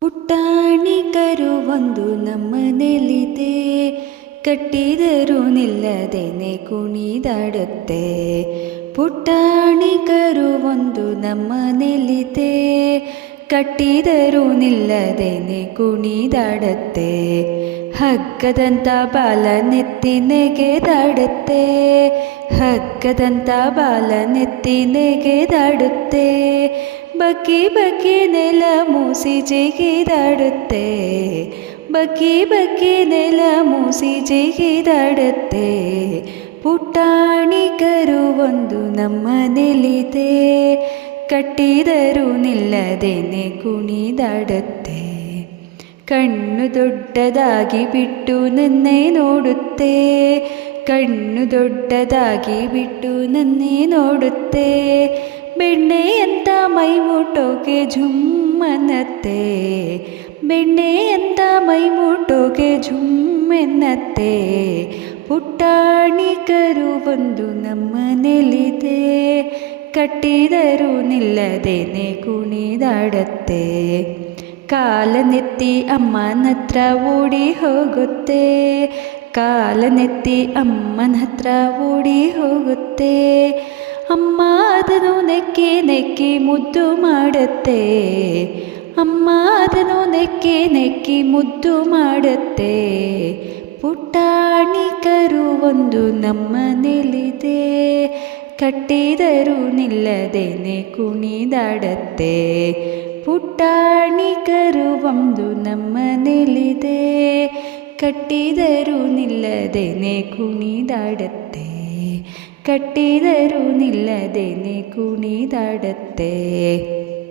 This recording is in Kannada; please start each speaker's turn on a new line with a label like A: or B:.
A: ಪುಟ್ಟಾಣಿಕರು ಒಂದು ನಮ್ಮನೆಲಿದೆ ಕಟ್ಟಿದರು ನಿಲ್ಲದೇನೆ ಕುಣಿದಾಡುತ್ತೆ. ಪುಟ್ಟಾಣಿಕರು ಒಂದು ನಮ್ಮನೆಲಿದೆ ಕಟ್ಟಿದರು ನಿಲ್ಲದೇನೆ ಕುಣಿದಾಡುತ್ತೆ. ಹಗ್ಗದಂತ ಬಾಲ ನೆತ್ತಿ ನೆಗೆದಾಡುತ್ತೆ. ಹಗ್ಗದಂತ ಬಾಲ ನೆತ್ತಿ ಬಕ್ಕಿ ಬಗ್ಗಿ ನೆಲ ಮೂಸಿ ಜಿಗಿದಾಡುತ್ತೆ. ಬಕ್ಕಿ ಬಕ್ಕಿ ನೆಲ ಮೂಸಿ ಜಿಗಿದಾಡುತ್ತೆ. ಪುಟ್ಟಾಣಿಕರು ಒಂದು ನಮ್ಮ ನೆಲಿದೆ. ಕಟ್ಟಿದರೂ ನಿಲ್ಲದೇನೆ ಕುಣಿದಾಡುತ್ತೆ ಕಣ್ಣು ದೊಡ್ಡದಾಗಿ ಬಿಟ್ಟು ನನ್ನೇ ನೋಡುತ್ತೆ. ಕಣ್ಣು ದೊಡ್ಡದಾಗಿ ಬಿಟ್ಟು ನನ್ನೇ ನೋಡುತ್ತೆ. ಬೆಣ್ಣೆಯಂತ ಮೈ ಮುಟ್ಟೋಕೆ ಝುಮ್ಮನ್ನತ್ತೆ ಬೆಣ್ಣೆಯಂತ ಮೈ ಮುಟ್ಟೋಕೆ ಝುಮ್ಮೆನ್ನತ್ತೆ ಪುಟ್ಟಾಣಿಕರು ಬಂದು ನಮ್ಮನೆಲಿದೆ ಕಟ್ಟಿದರೂ ನಿಲ್ಲದೇನೆ ಕುಣಿದಾಡತ್ತೆ. ಕಾಲನೆತ್ತಿ ಅಮ್ಮನ ಹತ್ರ ಓಡಿ ಹೋಗುತ್ತೆ. ಕಾಲನೆತ್ತಿ ಅಮ್ಮನ ಹತ್ರ ಓಡಿ ಹೋಗುತ್ತೆ. ಅಮ್ಮ ಅದನ್ನು ನೆಕ್ಕೆ ನೆಕ್ಕಿ ಮುದ್ದು ಮಾಡುತ್ತೆ. ಅಮ್ಮ ಅದನ್ನು ನೆಕ್ಕೆ ನೆಕ್ಕಿ ಮುದ್ದು ಮಾಡುತ್ತೆ. ಪುಟಾಣಿಕರು ಒಂದು ನಮ್ಮನೆಲಿದೆ ಕಟ್ಟಿದರೂ ನಿಲ್ಲದೇನೆ ಕುಣಿದಾಡತ್ತೆ. ಪುಟ್ಟಾಣಿಕರು ಒಂದು ನಮ್ಮನೆಲಿದೆ ಕಟ್ಟಿದರೂ ನಿಲ್ಲದೇನೆ ಕುಣಿದಾಡತ್ತೆ. ಕಟ್ಟಿದರೂ ನಿಲ್ಲದೇನೆ ಕುಣಿದಾಡತ್ತೆ